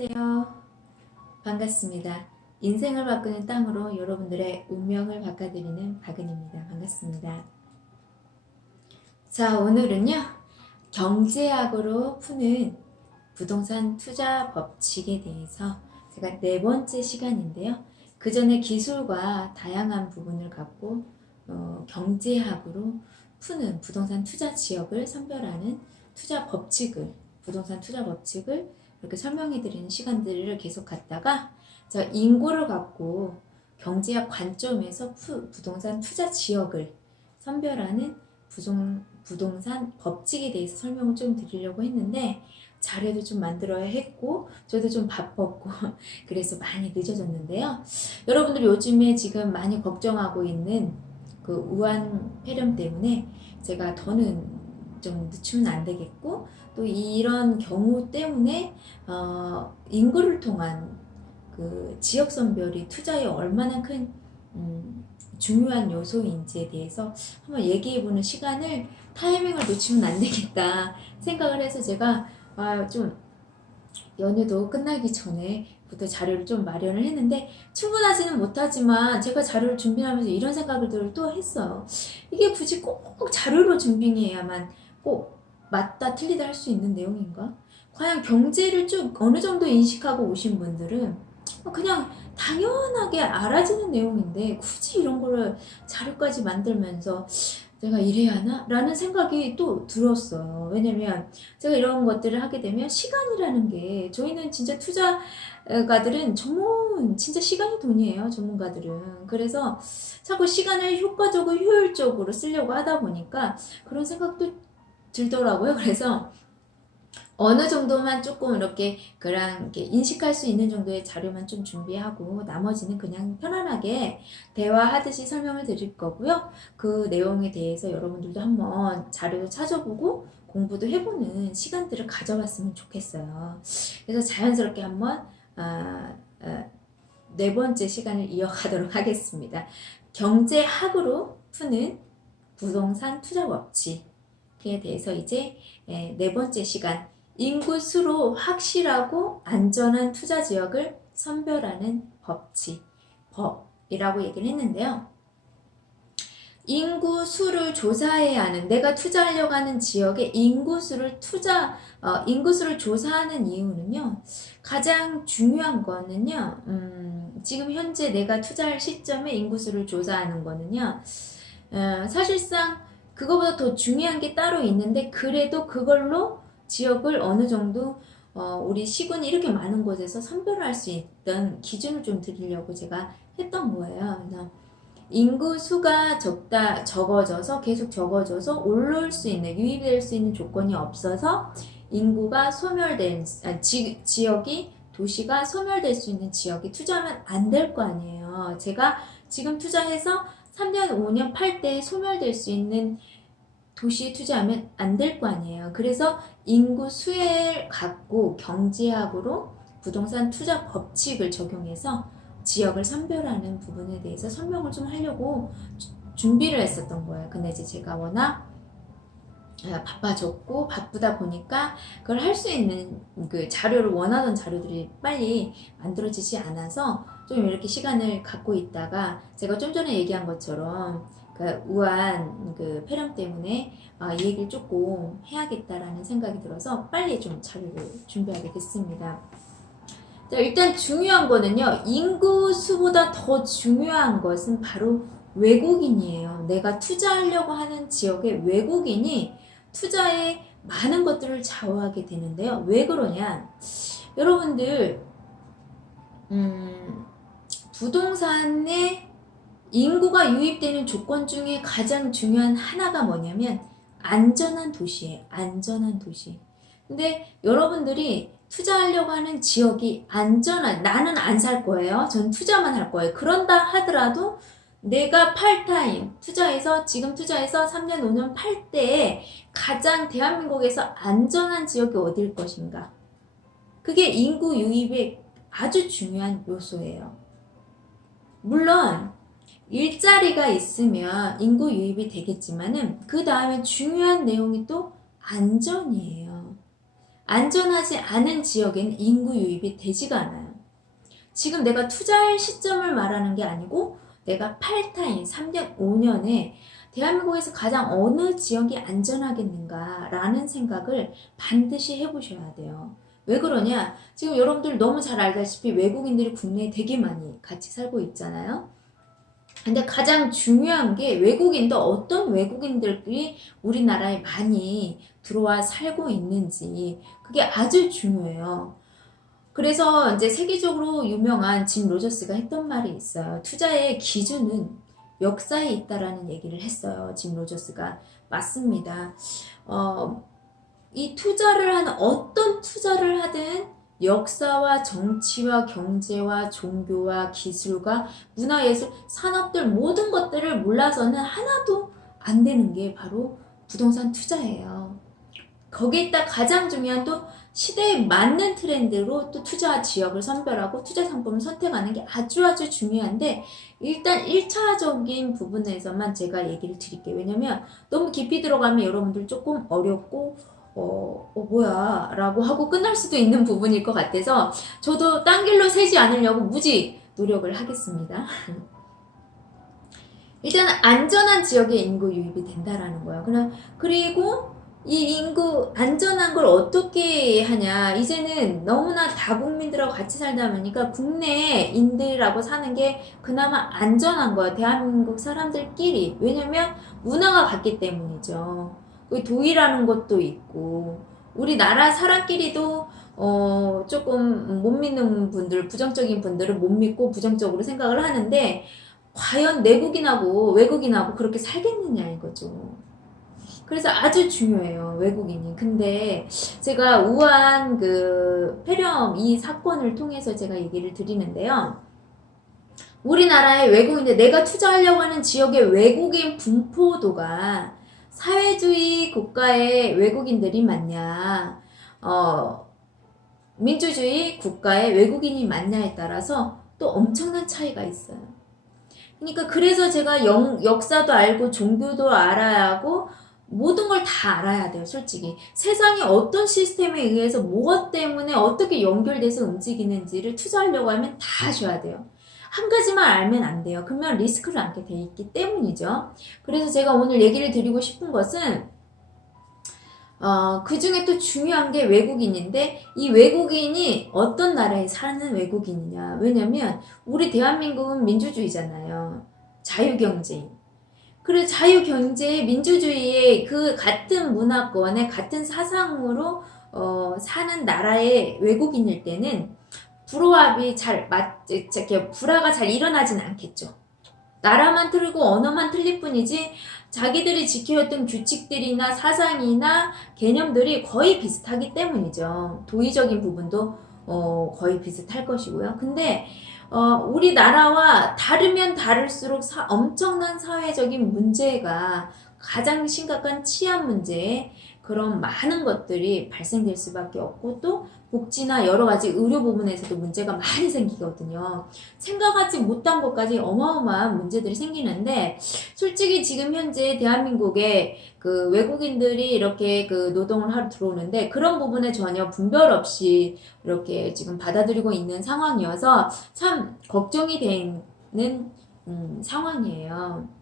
안녕하세요. 반갑습니다. 인생을 바꾸는 땅으로 여러분들의 운명을 바꿔드리는 박은입니다. 반갑습니다. 자, 오늘은요, 경제학으로 푸는 부동산 투자 법칙에 대해서 제가 네 번째 시간인데요. 그 전에 기술과 다양한 부분을 갖고 경제학으로 푸는 부동산 투자 지역을 선별하는 부동산 투자 법칙을 이렇게 설명해 드리는 시간들을 계속 갖다가 저 인구를 갖고 경제학 관점에서 부동산 투자 지역을 선별하는 부동산 법칙에 대해서 설명을 좀 드리려고 했는데 자료도 좀 만들어야 했고 저도 좀 바빴고 그래서 많이 늦어졌는데요. 여러분들 요즘에 지금 많이 걱정하고 있는 그 우한 폐렴 때문에 제가 더는 좀 늦추면 안 되겠고 또 이런 경우 때문에 인구를 통한 그 지역 선별이 투자에 얼마나 큰 중요한 요소인지에 대해서 한번 얘기해보는 시간을 타이밍을 놓치면 안 되겠다 생각을 해서 제가 좀 연휴도 끝나기 전에부터 자료를 좀 마련을 했는데 충분하지는 못하지만 제가 자료를 준비하면서 이런 생각을 또 했어요. 이게 굳이 꼭 자료로 준비해야만 꼭 맞다 틀리다 할 수 있는 내용인가? 과연 경제를 쭉 어느 정도 인식하고 오신 분들은 그냥 당연하게 알아지는 내용인데 굳이 이런 거를 자료까지 만들면서 내가 이래야 하나? 라는 생각이 또 들었어요. 왜냐면 제가 이런 것들을 하게 되면 시간이라는 게 저희는 진짜 투자가들은 진짜 시간이 돈이에요. 전문가들은. 그래서 자꾸 시간을 효과적으로 효율적으로 쓰려고 하다 보니까 그런 생각도 들더라고요. 그래서 어느 정도만 조금 이렇게 인식할 수 있는 정도의 자료만 좀 준비하고 나머지는 그냥 편안하게 대화하듯이 설명을 드릴 거고요. 그 내용에 대해서 여러분들도 한번 자료도 찾아보고 공부도 해보는 시간들을 가져봤으면 좋겠어요. 그래서 자연스럽게 한번 네 번째 시간을 이어가도록 하겠습니다. 경제학으로 푸는 부동산 투자 법칙에 대해서 이제 네 번째 시간 인구수로 확실하고 안전한 투자 지역을 선별하는 법이라고 얘기를 했는데요. 인구수를 조사해야 하는, 내가 투자하려고 하는 지역의 인구수를 조사하는 이유는요, 가장 중요한 거는요, 지금 현재 내가 투자할 시점에 인구수를 조사하는 거는요, 사실상 그거보다 더 중요한 게 따로 있는데, 그래도 그걸로 지역을 어느 정도 우리 시군이 이렇게 많은 곳에서 선별할 수 있던 기준을 좀 드리려고 제가 했던 거예요. 그래서 인구수가 적어져서 계속 적어져서 올라올 수 있는 유입될 수 있는 조건이 없어서 인구가 소멸된 지역이 도시가 소멸될 수 있는 지역이 투자하면 안 될 거 아니에요. 제가 지금 투자해서 3년, 5년, 8대에 소멸될 수 있는 도시에 투자하면 안 될 거 아니에요. 그래서 인구 수를 갖고 경제학으로 부동산 투자 법칙을 적용해서 지역을 선별하는 부분에 대해서 설명을 좀 하려고 준비를 했었던 거예요. 근데 이제 제가 워낙 바빠졌고 바쁘다 보니까 그걸 할 수 있는 그 자료를 원하던 자료들이 빨리 만들어지지 않아서 좀 이렇게 시간을 갖고 있다가 제가 좀 전에 얘기한 것처럼 그 우한 그 폐렴 때문에 이 얘기를 조금 해야겠다라는 생각이 들어서 빨리 좀 자료를 준비하게 됐습니다. 자, 일단 중요한 거는요, 인구수보다 더 중요한 것은 바로 외국인이에요. 내가 투자하려고 하는 지역의 외국인이 투자에 많은 것들을 좌우하게 되는데요. 왜 그러냐? 여러분들 부동산에 인구가 유입되는 조건 중에 가장 중요한 하나가 뭐냐면 안전한 도시예요. 안전한 도시. 근데 여러분들이 투자하려고 하는 지역이 나는 안 살 거예요. 전 투자만 할 거예요. 그런다 하더라도 내가 지금 투자해서 3년, 5년 팔 때에 가장 대한민국에서 안전한 지역이 어딜 것인가? 그게 인구 유입의 아주 중요한 요소예요. 물론 일자리가 있으면 인구 유입이 되겠지만은 그 다음에 중요한 내용이 또 안전이에요. 안전하지 않은 지역에는 인구 유입이 되지가 않아요. 지금 내가 투자할 시점을 말하는 게 아니고 내가 8타임, 3년, 5년에 대한민국에서 가장 어느 지역이 안전하겠는가 라는 생각을 반드시 해보셔야 돼요. 왜 그러냐? 지금 여러분들 너무 잘 알다시피 외국인들이 국내에 되게 많이 같이 살고 있잖아요. 근데 가장 중요한 게 외국인도 어떤 외국인들이 우리나라에 많이 들어와 살고 있는지 그게 아주 중요해요. 그래서 이제 세계적으로 유명한 짐 로저스가 했던 말이 있어요. 투자의 기준은 역사에 있다라는 얘기를 했어요. 짐 로저스가. 맞습니다. 이 투자를 하는 어떤 투자를 하든 역사와 정치와 경제와 종교와 기술과 문화예술, 산업들 모든 것들을 몰라서는 하나도 안 되는 게 바로 부동산 투자예요. 거기에다 가장 중요한 또 시대에 맞는 트렌드로 또 투자 지역을 선별하고 투자 상품을 선택하는 게 아주 중요한데 일단 1차적인 부분에서만 제가 얘기를 드릴게요. 왜냐면 너무 깊이 들어가면 여러분들 조금 어렵고 뭐야 라고 하고 끝날 수도 있는 부분일 것 같아서 저도 딴 길로 새지 않으려고 무지 노력을 하겠습니다. 일단 안전한 지역에 인구 유입이 된다라는 거예요. 그리고 이 인구 안전한 걸 어떻게 하냐, 이제는 너무나 다국민들하고 같이 살다 보니까 국내인들하고 사는 게 그나마 안전한 거예요. 대한민국 사람들끼리. 왜냐면 문화가 같기 때문이죠. 도의라는 것도 있고 우리나라 사람끼리도 조금 못 믿는 분들, 부정적인 분들은 못 믿고 부정적으로 생각을 하는데 과연 내국인하고 외국인하고 그렇게 살겠느냐 이거죠. 그래서 아주 중요해요, 외국인이. 근데 제가 우한 그 폐렴 이 사건을 통해서 제가 얘기를 드리는데요. 우리나라의 외국인들, 내가 투자하려고 하는 지역의 외국인 분포도가 사회주의 국가의 외국인들이 많냐, 민주주의 국가의 외국인이 많냐에 따라서 또 엄청난 차이가 있어요. 그러니까 그래서 제가 역사도 알고 종교도 알아야 하고 모든 걸 다 알아야 돼요, 솔직히. 세상이 어떤 시스템에 의해서 무엇 때문에 어떻게 연결돼서 움직이는지를 투자하려고 하면 다 아셔야 돼요. 한 가지만 알면 안 돼요. 그러면 리스크를 안게 돼 있기 때문이죠. 그래서 제가 오늘 얘기를 드리고 싶은 것은 그 중에 또 중요한 게 외국인인데 이 외국인이 어떤 나라에 사는 외국인이냐. 왜냐면 우리 대한민국은 민주주의잖아요. 자유경제인. 그래 자유경제 민주주의의 그 같은 문화권에 같은 사상으로 사는 나라의 외국인일 때는 불화가 잘 일어나진 않겠죠. 나라만 틀리고 언어만 틀릴 뿐이지 자기들이 지켜왔던 규칙들이나 사상이나 개념들이 거의 비슷하기 때문이죠. 도의적인 부분도 거의 비슷할 것이고요. 근데 우리나라와 다르면 다를수록 엄청난 사회적인 문제가 가장 심각한 치안 문제, 그런 많은 것들이 발생될 수밖에 없고 또 복지나 여러 가지 의료 부분에서도 문제가 많이 생기거든요. 생각하지 못한 것까지 어마어마한 문제들이 생기는데 솔직히 지금 현재 대한민국에 그 외국인들이 이렇게 그 노동을 하러 들어오는데 그런 부분에 전혀 분별 없이 이렇게 지금 받아들이고 있는 상황이어서 참 걱정이 되는 상황이에요.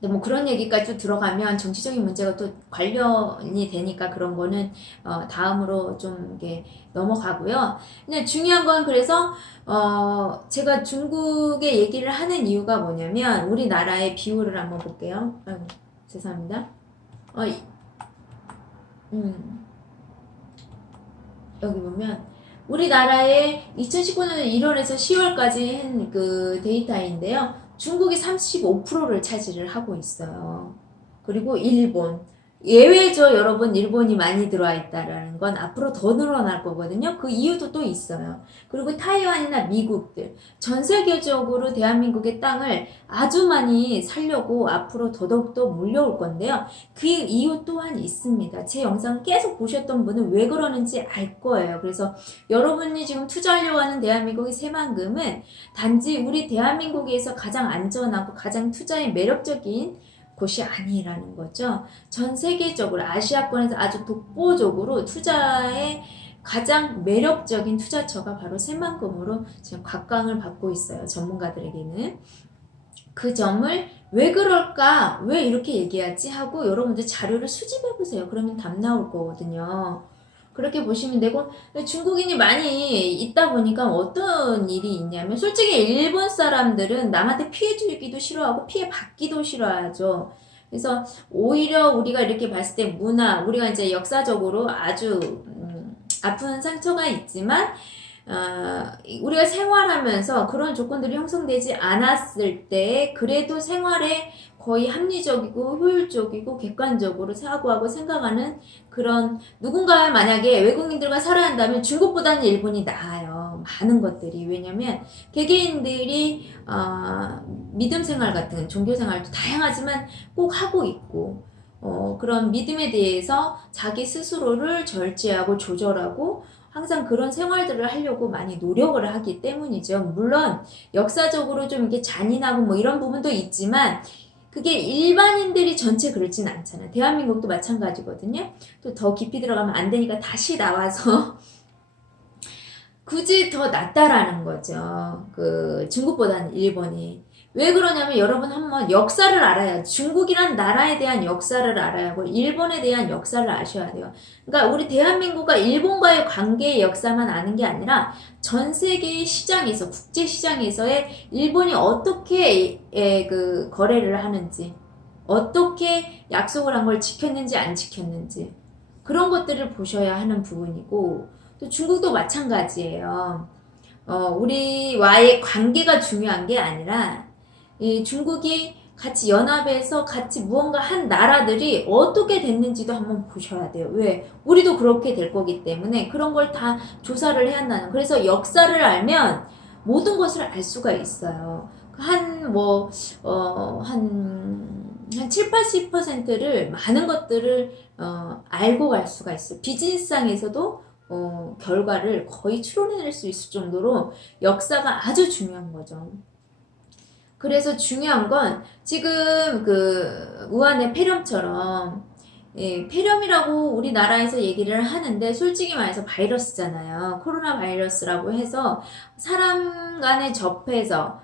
근데 뭐 그런 얘기까지 들어가면 정치적인 문제가 또 관련이 되니까 그런 거는 다음으로 좀 이게 넘어가고요. 근데 중요한 건 그래서 제가 중국의 얘기를 하는 이유가 뭐냐면 우리나라의 비율을 한번 볼게요. 아이고, 죄송합니다. 여기 보면 우리나라의 2019년 1월에서 10월까지 한 그 데이터인데요. 중국이 35%를 차지를 하고 있어요. 그리고 일본. 예외죠, 여러분. 일본이 많이 들어와 있다라는 건 앞으로 더 늘어날 거거든요. 그 이유도 또 있어요. 그리고 타이완이나 미국들. 전 세계적으로 대한민국의 땅을 아주 많이 살려고 앞으로 더더욱더 몰려올 건데요. 그 이유 또한 있습니다. 제 영상 계속 보셨던 분은 왜 그러는지 알 거예요. 그래서 여러분이 지금 투자하려고 하는 대한민국의 새만금은 단지 우리 대한민국에서 가장 안전하고 가장 투자에 매력적인 곳이 아니라는 거죠. 전 세계적으로 아시아권에서 아주 독보적으로 투자에 가장 매력적인 투자처가 바로 새만금으로 지금 각광을 받고 있어요. 전문가들에게는. 그 점을 왜 그럴까? 왜 이렇게 얘기하지? 하고 여러분들 자료를 수집해 보세요. 그러면 답 나올 거거든요. 그렇게 보시면 되고, 중국인이 많이 있다 보니까 어떤 일이 있냐면, 솔직히 일본 사람들은 남한테 피해 주기도 싫어하고 피해 받기도 싫어하죠. 그래서 오히려 우리가 이렇게 봤을 때 우리가 이제 역사적으로 아주 아픈 상처가 있지만 우리가 생활하면서 그런 조건들이 형성되지 않았을 때 그래도 생활에 거의 합리적이고 효율적이고 객관적으로 사고하고 생각하는 그런 누군가 만약에 외국인들과 살아야 한다면 중국보다는 일본이 나아요. 많은 것들이. 왜냐면 개개인들이 믿음 생활 같은 종교 생활도 다양하지만 꼭 하고 있고 그런 믿음에 대해서 자기 스스로를 절제하고 조절하고 항상 그런 생활들을 하려고 많이 노력을 하기 때문이죠. 물론 역사적으로 좀 이렇게 잔인하고 뭐 이런 부분도 있지만 그게 일반인들이 전체 그렇진 않잖아요. 대한민국도 마찬가지거든요. 또 더 깊이 들어가면 안 되니까 다시 나와서 굳이 더 낫다라는 거죠. 그 중국보다는 일본이. 왜 그러냐면 여러분 한번 역사를 알아야 중국이란 나라에 대한 역사를 알아야 하고 일본에 대한 역사를 아셔야 돼요. 그러니까 우리 대한민국과 일본과의 관계의 역사만 아는 게 아니라 전 세계의 시장에서 국제 시장에서의 일본이 어떻게 그 거래를 하는지 어떻게 약속을 한 걸 지켰는지 안 지켰는지 그런 것들을 보셔야 하는 부분이고 또 중국도 마찬가지예요. 우리와의 관계가 중요한 게 아니라 이 중국이 같이 연합해서 같이 무언가 한 나라들이 어떻게 됐는지도 한번 보셔야 돼요. 왜? 우리도 그렇게 될 거기 때문에 그런 걸 다 조사를 해야 한다는. 그래서 역사를 알면 모든 것을 알 수가 있어요. 한 7, 80%를 많은 것들을 알고 갈 수가 있어요. 비즈니스상에서도 결과를 거의 추론해낼 수 있을 정도로 역사가 아주 중요한 거죠. 그래서 중요한 건 지금 그 우한의 폐렴처럼 폐렴이라고 우리나라에서 얘기를 하는데 솔직히 말해서 바이러스잖아요. 코로나 바이러스라고 해서 사람 간에 접해서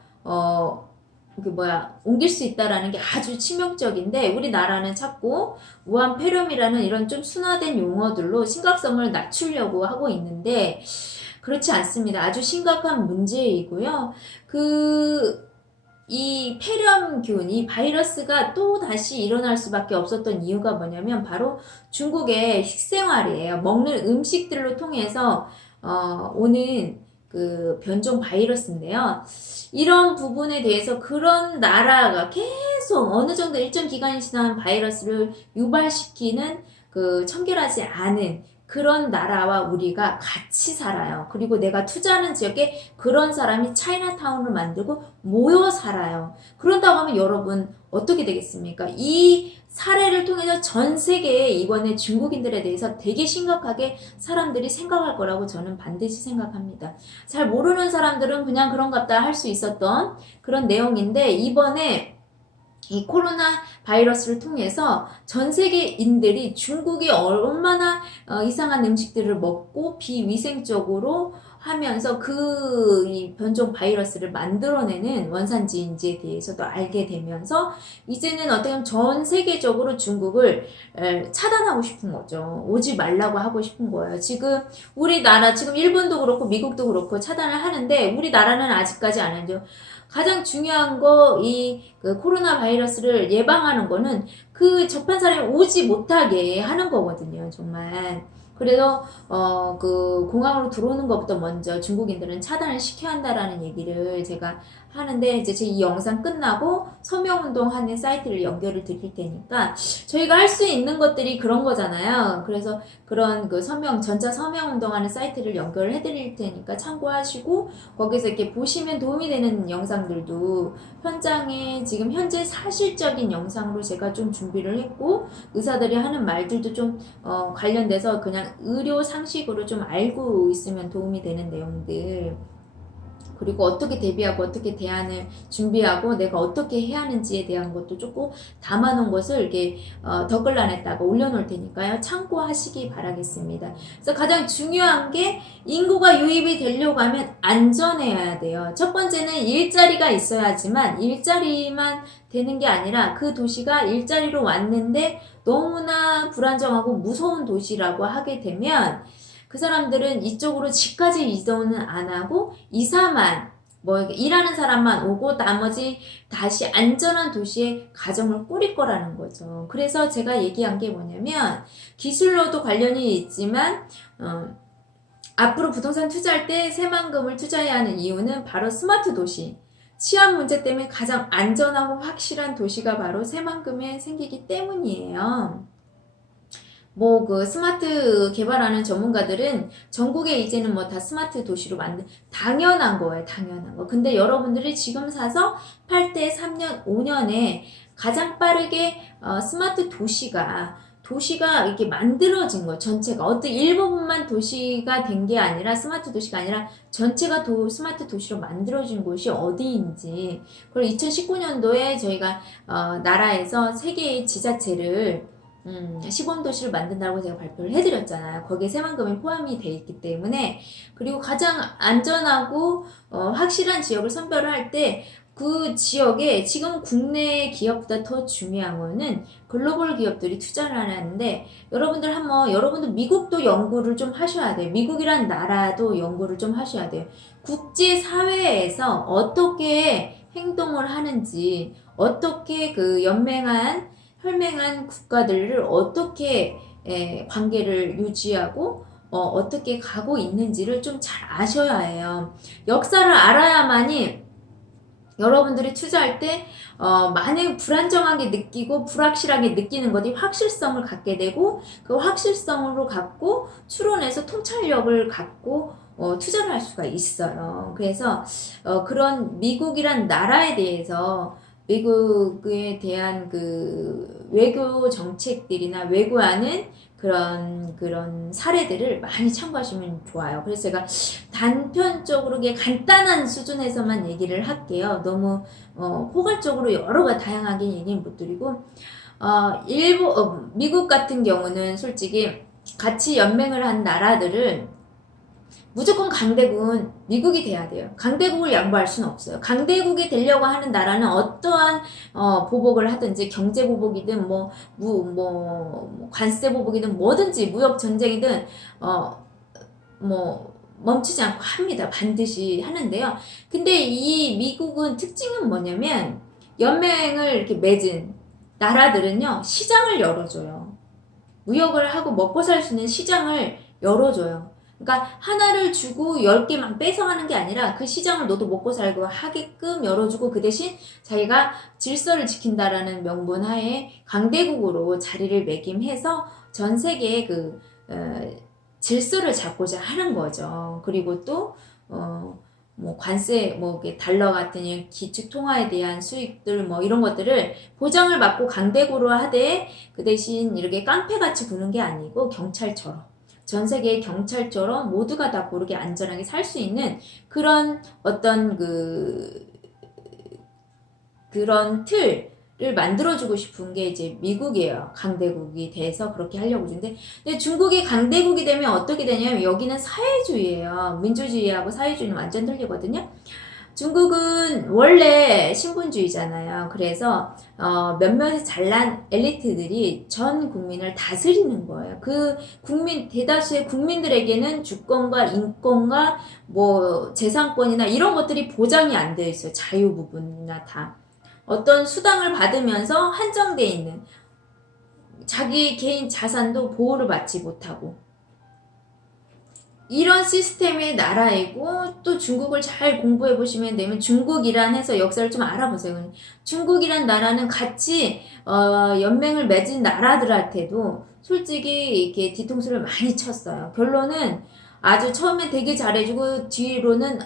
옮길 수 있다라는 게 아주 치명적인데 우리나라는 자꾸 우한 폐렴이라는 이런 좀 순화된 용어들로 심각성을 낮추려고 하고 있는데 그렇지 않습니다. 아주 심각한 문제이고요. 이 폐렴균, 이 바이러스가 또 다시 일어날 수밖에 없었던 이유가 뭐냐면 바로 중국의 식생활이에요. 먹는 음식들로 통해서 오는 그 변종 바이러스인데요. 이런 부분에 대해서 그런 나라가 계속 어느 정도 일정 기간이 지난 바이러스를 유발시키는 그 청결하지 않은 그런 나라와 우리가 같이 살아요. 그리고 내가 투자하는 지역에 그런 사람이 차이나타운을 만들고 모여 살아요. 그런다고 하면 여러분 어떻게 되겠습니까? 이 사례를 통해서 전 세계에 이번에 중국인들에 대해서 되게 심각하게 사람들이 생각할 거라고 저는 반드시 생각합니다. 잘 모르는 사람들은 그냥 그런갑다 할 수 있었던 그런 내용인데 이번에 이 코로나 바이러스를 통해서 전 세계인들이 중국이 얼마나 이상한 음식들을 먹고 비위생적으로 하면서 이 변종 바이러스를 만들어내는 원산지인지에 대해서도 알게 되면서 이제는 어떻게 보면 전 세계적으로 중국을 차단하고 싶은 거죠. 오지 말라고 하고 싶은 거예요. 지금 우리나라, 지금 일본도 그렇고 미국도 그렇고 차단을 하는데 우리나라는 아직까지 안 하죠. 가장 중요한 그 코로나 바이러스를 예방하는 거는 그 접한 사람이 오지 못하게 하는 거거든요, 정말. 그래서 그 공항으로 들어오는 것부터 먼저 중국인들은 차단을 시켜야 한다라는 얘기를 제가 하는데 이제 제 이 영상 끝나고 서명운동 하는 사이트를 연결을 드릴 테니까 저희가 할 수 있는 것들이 그런 거잖아요. 그래서 그런 그 전자 서명운동 하는 사이트를 연결을 해드릴 테니까 참고하시고 거기서 이렇게 보시면 도움이 되는 영상들도 현장에 지금 현재 사실적인 영상으로 제가 좀 준비를 했고 의사들이 하는 말들도 좀 관련돼서 그냥 의료 상식으로 좀 알고 있으면 도움이 되는 내용들 그리고 어떻게 대비하고 어떻게 대안을 준비하고 내가 어떻게 해야 하는지에 대한 것도 조금 담아놓은 것을 이렇게 덧글란에다가 올려놓을 테니까요. 참고하시기 바라겠습니다. 그래서 가장 중요한 게 인구가 유입이 되려고 하면 안전해야 돼요. 첫 번째는 일자리가 있어야지만 일자리만 되는 게 아니라 그 도시가 일자리로 왔는데 너무나 불안정하고 무서운 도시라고 하게 되면 그 사람들은 이쪽으로 집까지 이동은 안 하고 2, 3만 뭐 일하는 사람만 오고 나머지 다시 안전한 도시에 가정을 꾸릴 거라는 거죠. 그래서 제가 얘기한 게 뭐냐면 기술로도 관련이 있지만 앞으로 부동산 투자할 때 새만금을 투자해야 하는 이유는 바로 스마트 도시. 치안 문제 때문에 가장 안전하고 확실한 도시가 바로 새만금에 생기기 때문이에요. 뭐 그 스마트 개발하는 전문가들은 전국에 이제는 뭐 다 스마트 도시로 당연한 거예요. 당연한 거. 근데 여러분들이 지금 사서 팔 때 3년, 5년에 가장 빠르게 스마트 도시가 이렇게 만들어진 거 전체가 어떤 일부분만 도시가 된 게 아니라 스마트 도시가 아니라 전체가 스마트 도시로 만들어진 곳이 어디인지 그리고 2019년도에 저희가 나라에서 세계의 지자체를 시범도시를 만든다고 제가 발표를 해드렸잖아요. 거기에 새만금이 포함이 돼 있기 때문에 그리고 가장 안전하고 확실한 지역을 선별을 할 때 그 지역에 지금 국내 기업보다 더 중요한 거는 글로벌 기업들이 투자를 하는데 여러분들 미국도 연구를 좀 하셔야 돼요. 미국이란 나라도 연구를 좀 하셔야 돼요. 국제사회에서 어떻게 행동을 하는지 어떻게 그 혈맹한 국가들을 어떻게 관계를 유지하고 어떻게 가고 있는지를 좀 잘 아셔야 해요. 역사를 알아야만이 여러분들이 투자할 때 많이 불안정하게 느끼고 불확실하게 느끼는 것이 확실성을 갖게 되고 그 확실성으로 갖고 추론해서 통찰력을 갖고 투자를 할 수가 있어요. 그래서 그런 미국이란 나라에 대해서 미국에 대한 그 외교 정책들이나 외교하는 그런 사례들을 많이 참고하시면 좋아요. 그래서 제가 단편적으로 간단한 수준에서만 얘기를 할게요. 너무 포괄적으로 여러 가지 다양하게 얘기는 못 드리고 미국 같은 경우는 솔직히 같이 연맹을 한 나라들을 무조건 강대국은 미국이 돼야 돼요. 강대국을 양보할 수는 없어요. 강대국이 되려고 하는 나라는 어떠한 보복을 하든지 경제 보복이든 관세 보복이든 뭐든지 무역 전쟁이든 멈추지 않고 합니다. 반드시 하는데요. 근데 이 미국은 특징은 뭐냐면 연맹을 이렇게 맺은 나라들은요 시장을 열어줘요. 무역을 하고 먹고 살 수 있는 시장을 열어줘요. 그러니까 하나를 주고 10개만 뺏어가는 게 아니라 그 시장을 너도 먹고 살고 하게끔 열어주고 그 대신 자기가 질서를 지킨다라는 명분 하에 강대국으로 자리를 매김해서 전 세계의 질서를 잡고자 하는 거죠. 그리고 또 관세, 달러 같은 기축 통화에 대한 수익들, 이런 것들을 보장을 받고 강대국으로 하되 그 대신 이렇게 깡패같이 구는 게 아니고 경찰처럼. 전 세계의 경찰처럼 모두가 다 고르게 안전하게 살 수 있는 그런 어떤 그런 틀을 만들어주고 싶은 게 이제 미국이에요. 강대국이 돼서 그렇게 하려고 하는데 근데 중국이 강대국이 되면 어떻게 되냐면 여기는 사회주의예요. 민주주의하고 사회주의는 완전 틀리거든요. 중국은 원래 신분주의잖아요. 그래서 몇몇 잘난 엘리트들이 전 국민을 다스리는 거예요. 그 대다수의 국민들에게는 주권과 인권과 재산권이나 이런 것들이 보장이 안 되어 있어요. 자유 부분이나 다. 어떤 수당을 받으면서 한정되어 있는 자기 개인 자산도 보호를 받지 못하고 이런 시스템의 나라이고 또 중국을 잘 공부해 보시면 되면 중국이란 해서 역사를 좀 알아보세요. 중국이란 나라는 같이 연맹을 맺은 나라들한테도 솔직히 이렇게 뒤통수를 많이 쳤어요. 결론은 아주 처음에 되게 잘해주고 뒤로는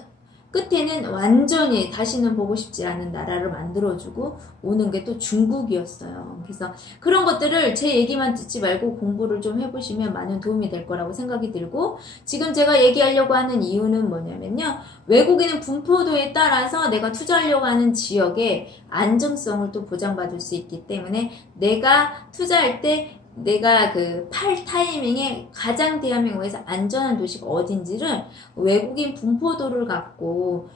끝에는 완전히 다시는 보고 싶지 않은 나라를 만들어주고 오는 게 또 중국이었어요. 그래서 그런 것들을 제 얘기만 듣지 말고 공부를 좀 해보시면 많은 도움이 될 거라고 생각이 들고, 지금 제가 얘기하려고 하는 이유는 뭐냐면요, 외국인은 분포도에 따라서 내가 투자하려고 하는 지역의 안정성을 또 보장받을 수 있기 때문에 내가 투자할 때 내가 그 팔 타이밍에 가장 대한민국에서 안전한 도시가 어딘지를 외국인 분포도를 갖고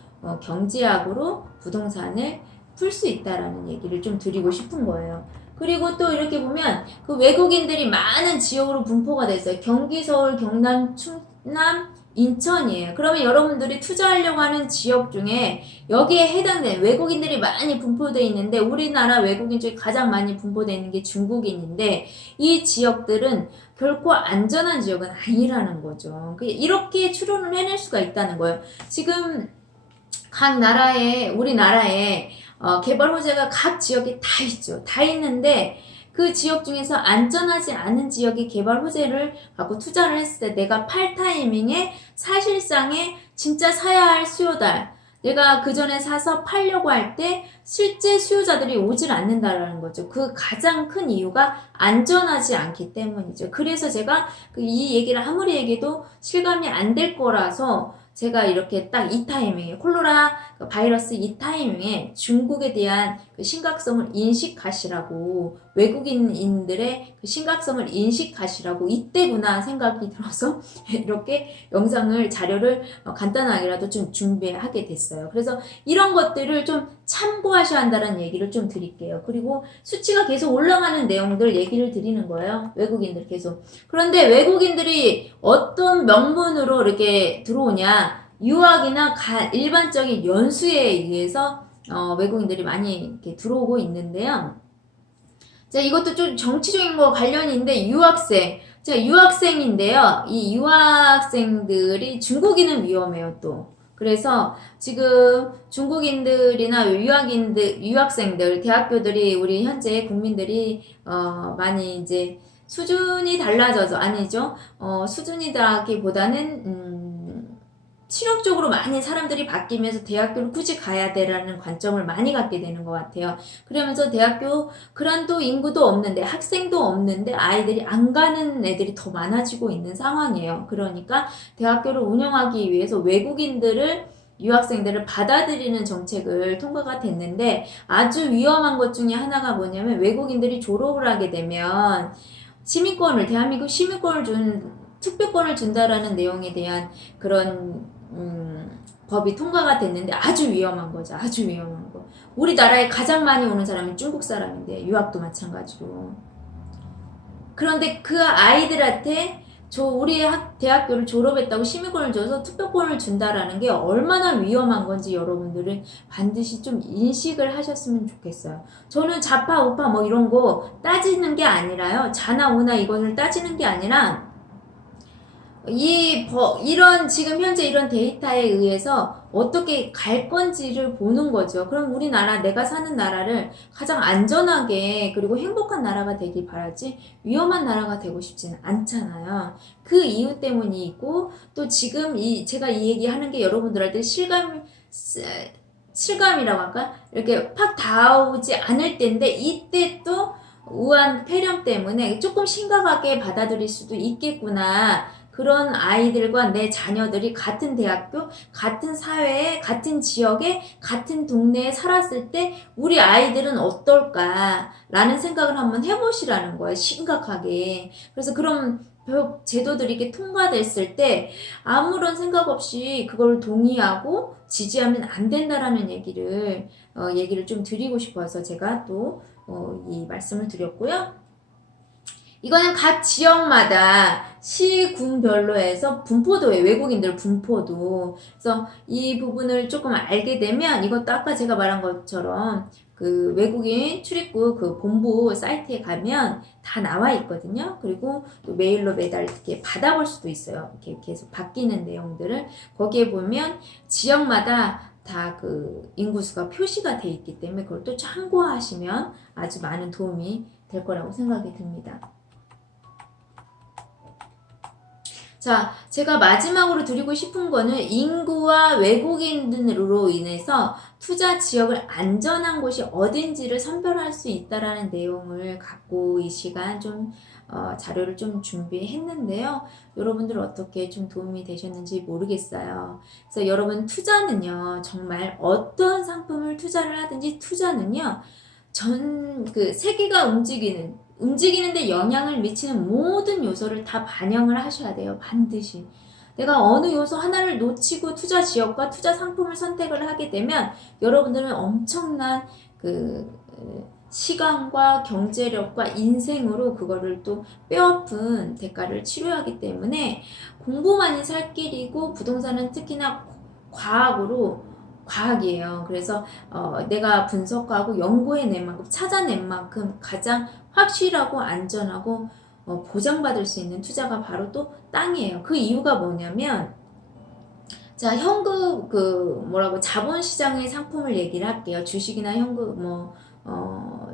경제학으로 부동산을 풀 수 있다라는 얘기를 좀 드리고 싶은 거예요. 그리고 또 이렇게 보면 그 외국인들이 많은 지역으로 분포가 됐어요. 경기, 서울, 경남, 충남, 인천이에요. 그러면 여러분들이 투자하려고 하는 지역 중에 여기에 해당되는 외국인들이 많이 분포되어 있는데, 우리나라 외국인 중에 가장 많이 분포되어 있는 게 중국인인데, 이 지역들은 결코 안전한 지역은 아니라는 거죠. 이렇게 추론을 해낼 수가 있다는 거예요. 지금 각 나라에, 우리나라에 개발 호재가 각 지역에 다 있죠. 다 있는데 그 지역 중에서 안전하지 않은 지역의 개발 호재를 갖고 투자를 했을 때 내가 팔 타이밍에 사실상의 진짜 사야 할 수요달, 내가 그 전에 사서 팔려고 할 때 실제 수요자들이 오질 않는다라는 거죠. 그 가장 큰 이유가 안전하지 않기 때문이죠. 그래서 제가 이 얘기를 아무리 얘기해도 실감이 안 될 거라서 제가 이렇게 딱 이 타이밍에, 콜로라 바이러스 이 타이밍에 중국에 대한 그 심각성을 인식하시라고, 외국인들의 그 심각성을 인식하시라고 이때구나 생각이 들어서 이렇게 영상을, 자료를 간단하게라도 좀 준비하게 됐어요. 그래서 이런 것들을 좀 참고하셔야 한다는 얘기를 좀 드릴게요. 그리고 수치가 계속 올라가는 내용들 얘기를 드리는 거예요. 외국인들 계속. 그런데 외국인들이 어떤 명분으로 이렇게 들어오냐, 유학이나 일반적인 연수에 의해서 외국인들이 많이 이렇게 들어오고 있는데요. 자, 이것도 좀 정치적인 거 관련이 있는데, 유학생. 자, 유학생인데요. 이 유학생들이, 중국인은 위험해요, 또. 그래서 지금 중국인들이나 유학생들, 대학교들이, 우리 현재 국민들이 많이 이제 수준이 달라져서, 아니죠. 수준이라기보다는 실용적으로 많이 사람들이 바뀌면서 대학교를 굳이 가야 되라는 관점을 많이 갖게 되는 것 같아요. 그러면서 대학교 그란도 인구도 없는데, 학생도 없는데 아이들이 안 가는 애들이 더 많아지고 있는 상황이에요. 그러니까 대학교를 운영하기 위해서 외국인들을, 유학생들을 받아들이는 정책을 통과가 됐는데, 아주 위험한 것 중에 하나가 뭐냐면, 외국인들이 졸업을 하게 되면 시민권을, 대한민국 시민권을 특별권을 준다라는 내용에 대한 그런 법이 통과가 됐는데, 아주 위험한 거죠. 아주 위험한 거. 우리나라에 가장 많이 오는 사람은 중국 사람인데, 유학도 마찬가지로. 그런데 그 아이들한테 우리 대학교를 졸업했다고 시민권을 줘서 특별권을 준다라는 게 얼마나 위험한 건지 여러분들은 반드시 좀 인식을 하셨으면 좋겠어요. 저는 좌파 우파 뭐 이런 거 따지는 게 아니라요, 자나 우나 이거를 따지는 게 아니라, 이런 지금 현재 이런 데이터에 의해서 어떻게 갈 건지를 보는 거죠. 그럼 우리나라, 내가 사는 나라를 가장 안전하게 그리고 행복한 나라가 되길 바라지 위험한 나라가 되고 싶지는 않잖아요. 그 이유 때문이고, 또 지금 제가 이 얘기하는 게 여러분들한테 실감이라고 할까? 이렇게 팍 닿아오지 않을 때인데, 이때 또 우한 폐렴 때문에 조금 심각하게 받아들일 수도 있겠구나. 그런 아이들과 내 자녀들이 같은 대학교, 같은 사회에, 같은 지역에, 같은 동네에 살았을 때 우리 아이들은 어떨까라는 생각을 한번 해보시라는 거예요. 심각하게. 그래서 그런 제도들이 이렇게 통과됐을 때 아무런 생각 없이 그걸 동의하고 지지하면 안 된다라는 얘기를 좀 드리고 싶어서 제가 또 이 말씀을 드렸고요. 이거는 각 지역마다 시군별로 해서 분포도예요. 외국인들 분포도. 그래서 이 부분을 조금 알게 되면, 이것도 아까 제가 말한 것처럼 그 외국인 출입국 그 본부 사이트에 가면 다 나와 있거든요. 그리고 또 메일로 매달 이렇게 받아볼 수도 있어요. 이렇게 계속 바뀌는 내용들을. 거기에 보면 지역마다 다 그 인구수가 표시가 돼 있기 때문에 그걸 또 참고하시면 아주 많은 도움이 될 거라고 생각이 듭니다. 자, 제가 마지막으로 드리고 싶은 거는 인구와 외국인으로 인해서 투자 지역을 안전한 곳이 어딘지를 선별할 수 있다라는 내용을 갖고 이 시간 좀 자료를 좀 준비했는데요. 여러분들 어떻게 좀 도움이 되셨는지 모르겠어요. 그래서 여러분 투자는요, 정말 어떤 상품을 투자를 하든지 투자는요, 그 세계가 움직이는데 영향을 미치는 모든 요소를 다 반영을 하셔야 돼요. 반드시. 내가 어느 요소 하나를 놓치고 투자 지역과 투자 상품을 선택을 하게 되면 여러분들은 엄청난 그 시간과 경제력과 인생으로 그거를 또 뼈아픈 대가를 치료하기 때문에 공부만이 살 길이고 부동산은 특히나 과학이에요. 그래서 내가 분석하고 연구해낸 만큼 찾아낸 만큼 가장 확실하고 안전하고 보장받을 수 있는 투자가 바로 또 땅이에요. 그 이유가 뭐냐면 자, 현금 자본시장의 상품을 얘기를 할게요. 주식이나 현금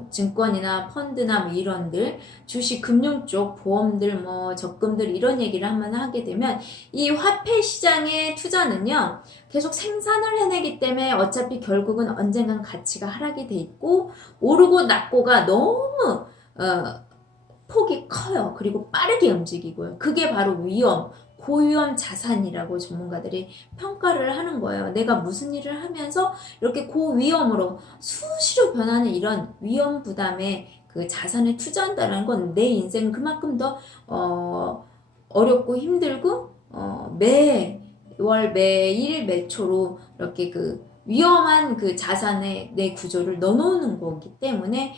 증권이나 펀드나 뭐 이런들, 주식, 금융 쪽, 보험들, 적금들 이런 얘기를 한번 하게 되면 이 화폐 시장의 투자는요, 계속 생산을 해내기 때문에 어차피 결국은 언젠간 가치가 하락이 돼 있고 오르고 낮고가 너무 폭이 커요. 그리고 빠르게 움직이고요. 그게 바로 고위험 자산이라고 전문가들이 평가를 하는 거예요. 내가 무슨 일을 하면서 이렇게 고위험으로 수시로 변하는 이런 위험 부담의 그 자산에 투자한다는 건 내 인생은 그만큼 더 어렵고 힘들고 매월 매일 매초로 이렇게 그 위험한 그 자산의 내 구조를 넣어놓는 거기 때문에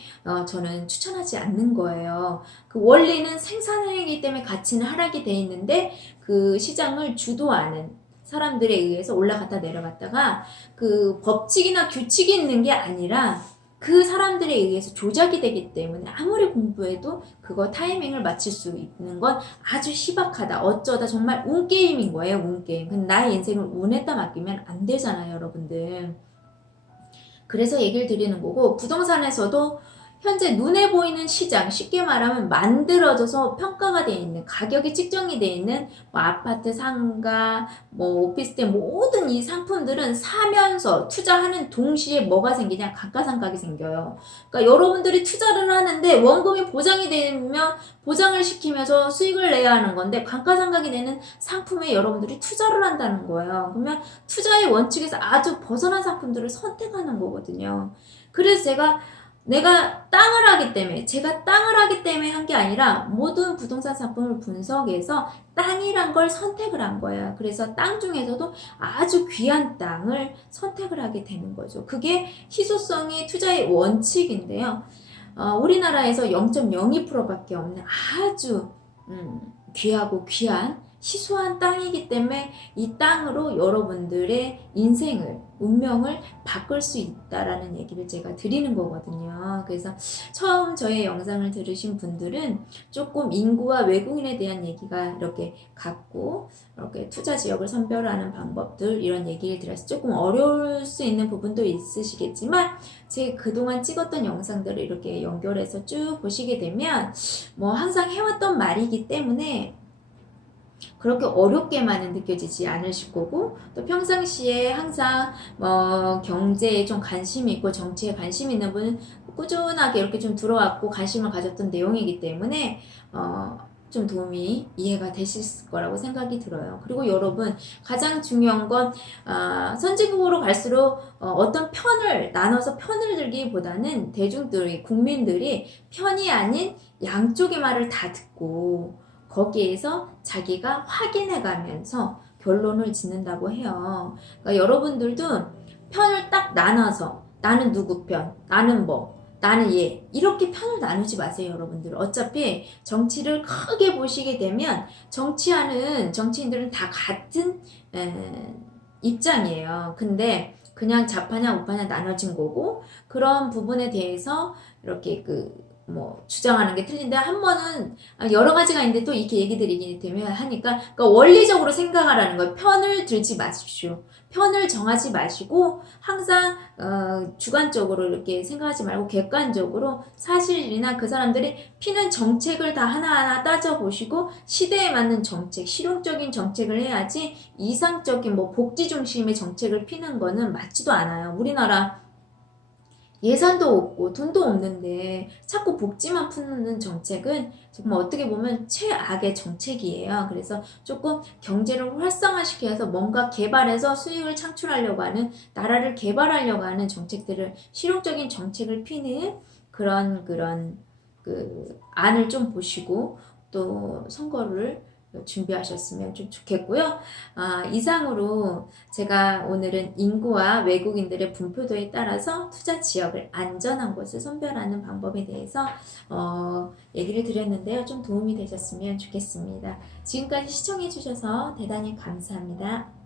저는 추천하지 않는 거예요. 그 원리는 생산이기 때문에 가치는 하락이 돼 있는데 그 시장을 주도하는 사람들에 의해서 올라갔다 내려갔다가 그 법칙이나 규칙이 있는 게 아니라 그 사람들에 의해서 조작이 되기 때문에 아무리 공부해도 그거 타이밍을 맞출 수 있는 건 아주 희박하다. 어쩌다 정말 운게임인 거예요. 운게임. 근데 나의 인생을 운에다 맡기면 안 되잖아요, 여러분들. 그래서 얘기를 드리는 거고, 부동산에서도 현재 눈에 보이는 시장, 쉽게 말하면 만들어져서 평가가 되어 있는, 가격이 측정이 되어 있는 아파트, 상가, 오피스텔 모든 이 상품들은 사면서 투자하는 동시에 뭐가 생기냐? 감가상각이 생겨요. 그러니까 여러분들이 투자를 하는데 원금이 보장이 되면 보장을 시키면서 수익을 내야 하는 건데 감가상각이 되는 상품에 여러분들이 투자를 한다는 거예요. 그러면 투자의 원칙에서 아주 벗어난 상품들을 선택하는 거거든요. 그래서 제가 땅을 하기 때문에 한 게 아니라 모든 부동산 상품을 분석해서 땅이란 걸 선택을 한 거예요. 그래서 땅 중에서도 아주 귀한 땅을 선택을 하게 되는 거죠. 그게 희소성이 투자의 원칙인데요. 우리나라에서 0.02%밖에 없는 아주 귀하고 귀한 희소한 땅이기 때문에 이 땅으로 여러분들의 인생을, 운명을 바꿀 수 있다라는 얘기를 제가 드리는 거거든요. 그래서 처음 저의 영상을 들으신 분들은 조금 인구와 외국인에 대한 얘기가 이렇게 같고, 이렇게 투자 지역을 선별하는 방법들, 이런 얘기를 들어서 조금 어려울 수 있는 부분도 있으시겠지만, 제가 그동안 찍었던 영상들을 이렇게 연결해서 쭉 보시게 되면, 항상 해왔던 말이기 때문에, 그렇게 어렵게만은 느껴지지 않으실 거고, 또 평상시에 항상 경제에 좀 관심이 있고 정치에 관심이 있는 분은 꾸준하게 이렇게 좀 들어왔고 관심을 가졌던 내용이기 때문에 좀 도움이 이해가 되실 거라고 생각이 들어요. 그리고 여러분, 가장 중요한 건 선진국으로 갈수록 어떤 편을 나눠서 편을 들기보다는 국민들이 편이 아닌 양쪽의 말을 다 듣고 거기에서 자기가 확인해가면서 결론을 짓는다고 해요. 그러니까 여러분들도 편을 딱 나눠서 나는 누구 편, 나는 얘, 이렇게 편을 나누지 마세요, 여러분들. 어차피 정치를 크게 보시게 되면 정치하는 정치인들은 다 같은 입장이에요. 근데 그냥 좌파냐 우파냐 나눠진 거고, 그런 부분에 대해서 이렇게 뭐 주장하는 게 틀린데 한 번은 여러 가지가 있는데 또 이렇게 얘기 드리게 되면 하니까 그러니까 원리적으로 생각하라는 거예요. 편을 들지 마십시오. 편을 정하지 마시고 항상 주관적으로 이렇게 생각하지 말고 객관적으로 사실이나 그 사람들이 피는 정책을 다 하나하나 따져보시고 시대에 맞는 정책, 실용적인 정책을 해야지 이상적인 뭐 복지 중심의 정책을 피는 거는 맞지도 않아요. 우리나라 예산도 없고 돈도 없는데 자꾸 복지만 푸는 정책은 정말 어떻게 보면 최악의 정책이에요. 그래서 조금 경제를 활성화시켜서 뭔가 개발해서 수익을 창출하려고 하는, 나라를 개발하려고 하는 정책들을, 실용적인 정책을 피는 그런 그 안을 좀 보시고 또 선거를 준비하셨으면 좀 좋겠고요. 이상으로 제가 오늘은 인구와 외국인들의 분포도에 따라서 투자 지역을 안전한 곳을 선별하는 방법에 대해서 얘기를 드렸는데요. 좀 도움이 되셨으면 좋겠습니다. 지금까지 시청해 주셔서 대단히 감사합니다.